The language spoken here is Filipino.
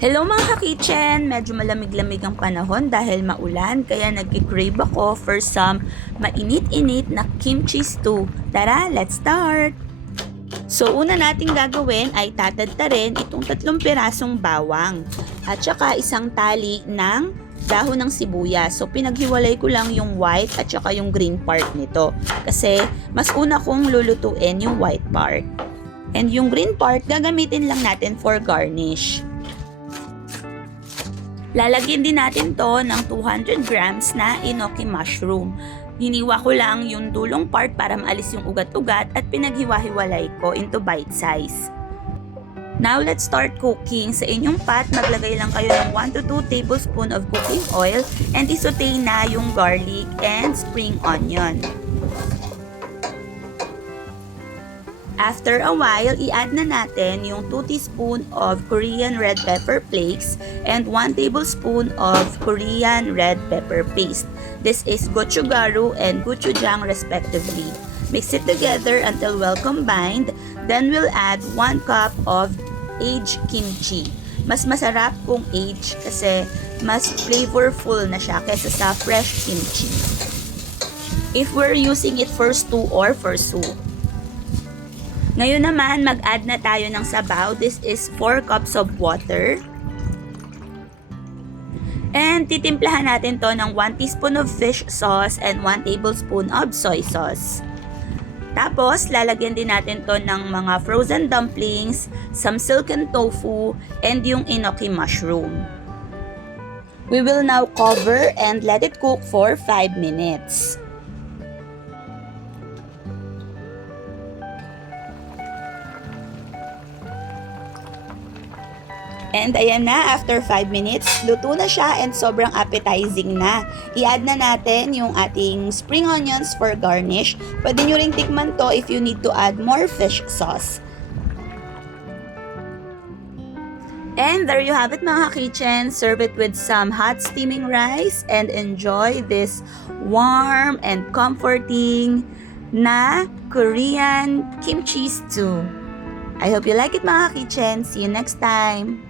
Hello mga ka-kitchen! Medyo malamig-lamig ang panahon dahil maulan kaya nag-crave ako for some mainit-init na kimchi stew. Tara, let's start! So una nating gagawin ay tatadtarin itong 3 pirasong bawang at saka isang tali ng dahon ng sibuyas. So pinaghiwalay ko lang yung white at saka yung green part nito kasi mas una kong lulutuin yung white part. And yung green part gagamitin lang natin for garnish. Lalagyan din natin to ng 200 grams na enoki mushroom. Hiniwa ko lang yung dulong part para maalis yung ugat-ugat at pinaghiwa-hiwalay ko into bite size. Now let's start cooking. Sa inyong pot, maglagay lang kayo ng 1 to 2 tablespoon of cooking oil and isaute na yung garlic and spring onion. After a while, i-add na natin yung 2 teaspoon of Korean red pepper flakes and 1 tablespoon of Korean red pepper paste. This is gochugaru and gochujang respectively. Mix it together until well combined. Then we'll add 1 cup of aged kimchi. Mas masarap kung aged kasi mas flavorful na siya kaysa sa fresh kimchi. If we're using it for stew or for soup. Ngayon naman, mag-add na tayo ng sabaw. This is 4 cups of water. And titimplahan natin to ng 1 teaspoon of fish sauce and 1 tablespoon of soy sauce. Tapos, lalagyan din natin to ng mga frozen dumplings, some silken tofu, and yung enoki mushroom. We will now cover and let it cook for 5 minutes. And ayan na, after 5 minutes, luto na siya and sobrang appetizing na. I-add na natin yung ating spring onions for garnish. Pwede nyo ring tikman to if you need to add more fish sauce. And there you have it mga ka-kitchen. Serve it with some hot steaming rice and enjoy this warm and comforting na Korean kimchi stew. I hope you like it mga ka-kitchen. See you next time!